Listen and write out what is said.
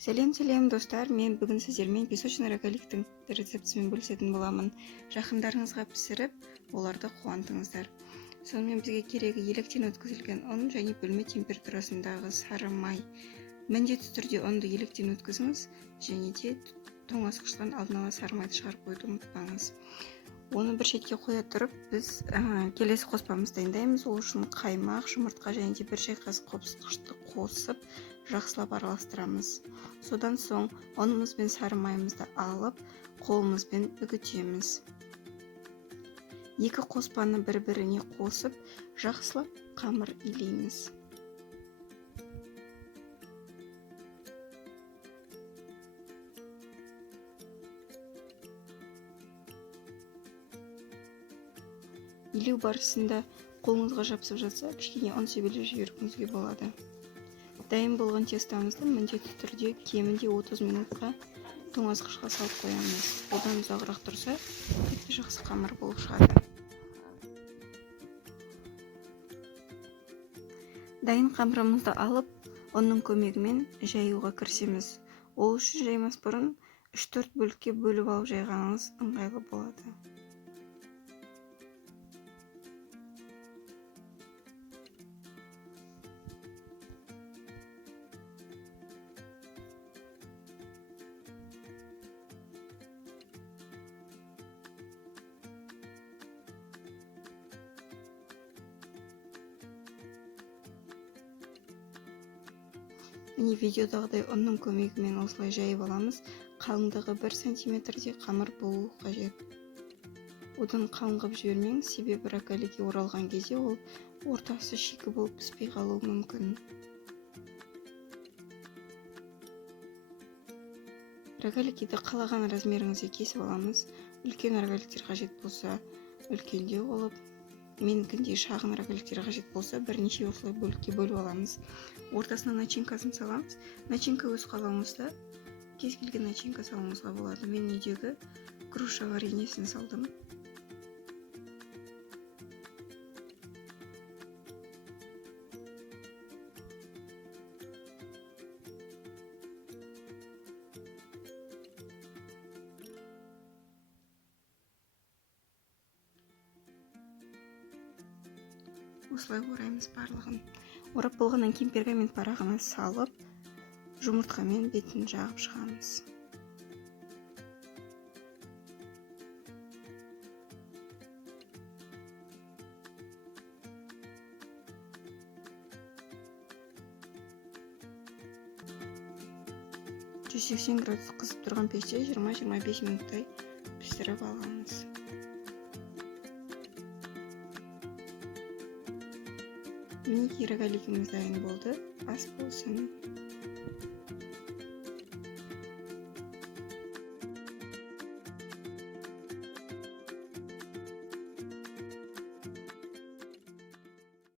Сәлем достар, мен бүгін сіздермен песочный рогаликтің рецептісімен бөлісетін боламын. Жақындарыңызға пісіріп, оларды қуантыңыздар. Сонымен бізге керегі електен өткізілген ұн және бөлме температурасындағы сары май. Міндетті түрде ұнды електен өткізіңіз және де тоңазытқыштан алдын ала сары майды шығарып қоюды ұмытпаңыз. Оны бір шетке қоя тұрып, біз келесі қоспамызды дайындаймыз. Ол үшін қаймақ, жұмыртқа және де бір шай қасық қопсытқышты қосып, жақсылап араластырамыз. Содан соң ұнымыз бен сары майымызды алып, қолымызбен үгітеміз. Екі қоспаны бір-біріне қосып, жақсылап қамыр илейміз. Илеу барысында қолыңызға жабысып жатса, кішкене ұн себелеп жіберуіңізге болады. Дайын болған тестамызды міндетті түрде кемінде 30 минутқа тоңазытқышқа салып қоямыз. Одан ұзағырақ тұрса, тіпті жақсы қамыр болып шығады. Дайын қамырымызды алып, ұнның көмегімен жаюға кірісеміз. Ол үшін жаймас бұрын 3-4 бөлікке бөліп алып жайғаныңыз ыңғайлы болады. Міне видеодағыдай ұнның көмегімен осылай жайып аламыз. Қалыңдығы 1 сантиметрде қамыр болу қажет. Одан қалыңғып жібермеңіз, себебі рогалиге оралған кезде ол ортасы шикі болып піспей қалуы мүмкін. Рогаликті қалаған размеріңізге кесіп аламыз. Үлкен рогаликтер қажет болса, үлкендеу болып, менікіндей шағын рогаликтер қажет болса, бірнеше осылай бөлікке бөліп аламыз. Ортасына начинкасын саламыз. Начинка өз қалауыңызда кез келген начинка салуыңызға болады. Мен үйдегі груша вареньесін салдым. Осылай ораймыз барлығын. Орап болғаннан кейін пергамент парағына салып, жұмыртқамен бетін жағып шығамыз. «180 градус қызып тұрған пеште 20-25 минуттай пісіріп аламыз. Мінекей рогалигіміз дайын болды. Ас болсын.